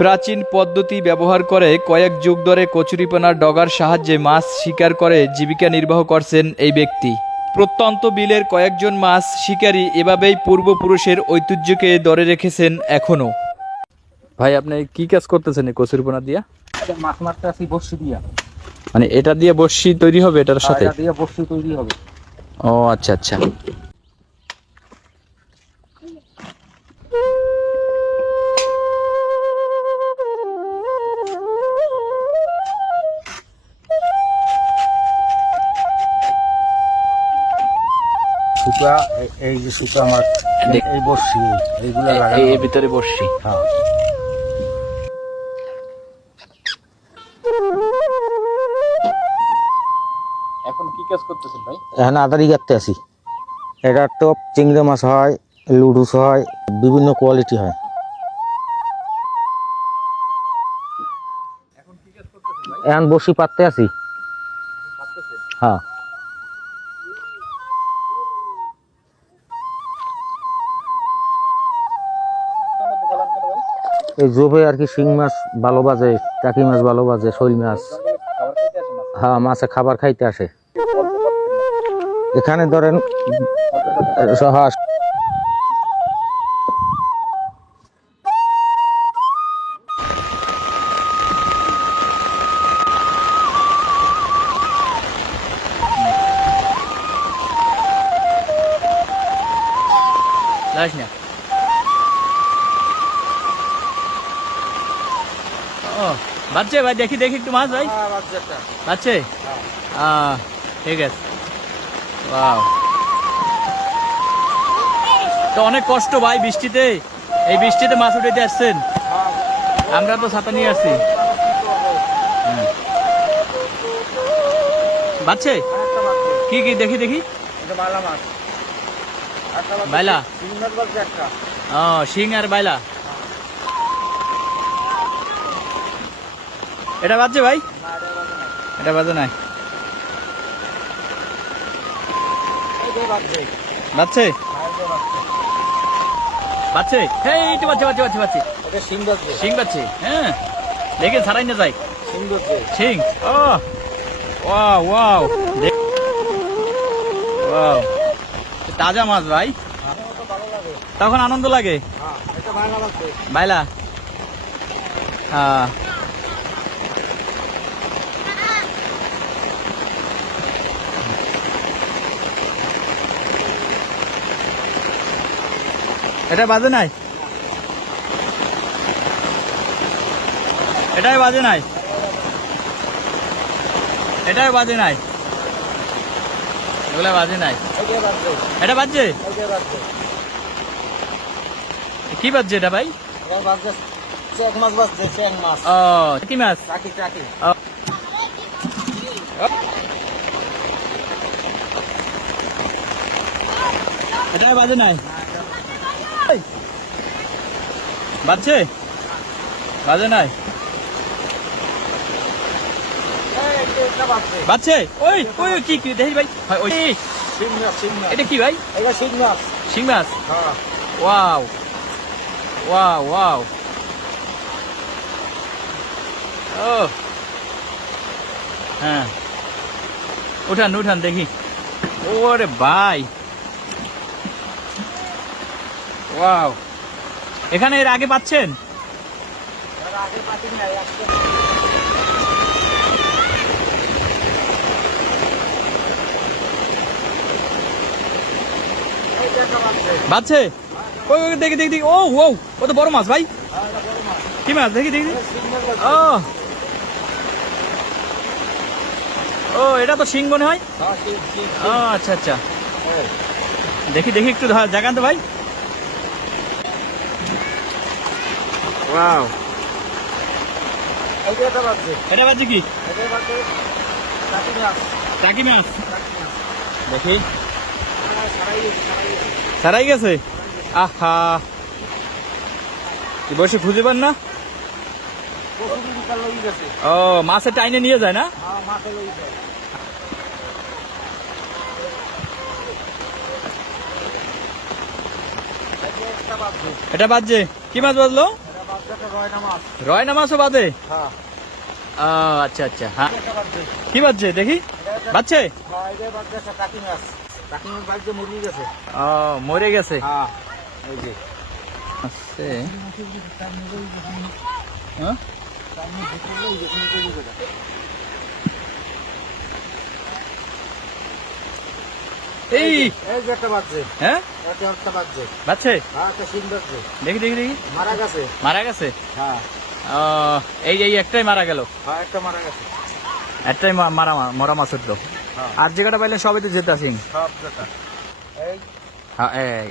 প্রাচীন পদ্ধতি ব্যবহার করে কয়েক যুগ ধরে কচুরিপানার ডগার সাহায্যে মাছ শিকার করে জীবিকা নির্বাহ করছেন এই ব্যক্তি। প্রত্যন্ত বিলের কয়েকজন মাছ শিকারী এভাবেই পূর্বপুরুষের ঐতিহ্যকে ধরে রেখেছেন এখনো। ভাই, আপনি কি কাজ করতেছেন এই কচুরিপানা দিয়া? মাছ মারতে আসি বড়শি দিয়া। মানে এটা দিয়ে বড়শি তৈরি হবে এটার সাথে? এটা দিয়ে বড়শি তৈরি হবে। ও আচ্ছা আচ্ছা। সুতা, এই যে সুতা আমার, এই বড়শি এইগুলা লাগানো এই ভিতরে বড়শি। হ্যাঁ। এখন কি কাজ করতেছেন ভাই? এখানে আদারি কাটতে আসি। এটা টপ চিংড়ি মাছ হয়, লুডুস হয়, বিভিন্ন কোয়ালিটি হয়। এখন কি কাজ করতেছেন ভাই? এখন বড়শি পাততে আসি। হ্যাঁ। এই জোবে আর কি শিং মাছ ভালো বাজে, টাকি মাছ ভালো বাজে, শৈল মাছ। হ্যাঁ, মাছে খাবার খাইতে আসে। এখানে ধরেন হ্যাঁ, যাস না। ও বাচ্চা ভাই, দেখি দেখি একটু মাছ ভাই। বাচ্চা, ঠিক আছে। ওয়াও, তো অনেক কষ্ট ভাই বৃষ্টিতে, এই বৃষ্টিতে মাছ উঠাইতে আসছেন। আমরা তো ছাতা নিয়ে আসছি। বাচ্চা কি কি দেখি দেখি। বাইলা, ও শিং আর বাইলা। এটা বাজছে ভাই? এটা বাজে নাই। বাজছে বাজছে, এই তো বাজছে বাজছে বাজছে বাজছে। শিং বাজছে, হ্যাঁ দেখে ছাড়াই না যাই। শিং, ও ওয়াও ওয়াও, ওয়াও, তাজা মাছ ভাই, তখন আনন্দ লাগে। বাইলা, হ্যাঁ। এটা বাজে নাই, এটাই বাজে নাই, এটাই বাজে নাই, এগুলা বাজে নাই। এটা বাজছে, কি বাজছে এটা ভাই? ও কি মাছ? এটাই বাজে নাই, বাজছে বাজে নাই, বাজছে। ওই ওই কি কি দেখি ভাই, ওই এটা কি ভাই? শিং মাছ। ওয়াও ওয়াও ওয়াও, ও হ্যাঁ, উঠান উঠান দেখি। ওরে ভাই, ওয়াও, এখানে এর আগে পাচ্ছেন? বাচ্চে, ওই দেখি দেখি দেখি, ও ও ও তো বড় মাছ ভাই। কি মাছ দেখি দেখি। ও ও, এটা তো শিং মনে হয়। ও আচ্ছা আচ্ছা, দেখি দেখি একটু জাগান তো ভাই। ওয়াও, এটা বাজছে কি? টাকি মাছ, দেখি ছাড়াই গেছে। আহা, বসে খুঁজে পান না? ও মাছের টাইনে নিয়ে যায় না? এটা বাজছে, কি মাছ বাজলো? রয়না মাছও বাদে? হ্যাঁ ও আচ্ছা আচ্ছা, হ্যাঁ। কি বাজছে দেখি? বাজছে? ও মরে গেছে। আছে। হ্যাঁ? এই যে একটা বাজছে, হ্যাঁ একটা বাজছে, বাজছে? একটা শিং বাজছে, দেখি দেখি দেখি। মারা গেছে। মারা গেছে? হ্যাঁ ও, এই এই একটাই মারা গেল। হ্যাঁ একটা মারা গেছে। একটাই মরা মাছ হতো। হ্যাঁ। আর যে কটা পাইলেন সবই তো জেতা সিং। সব যেটা এই হ্যাঁ এই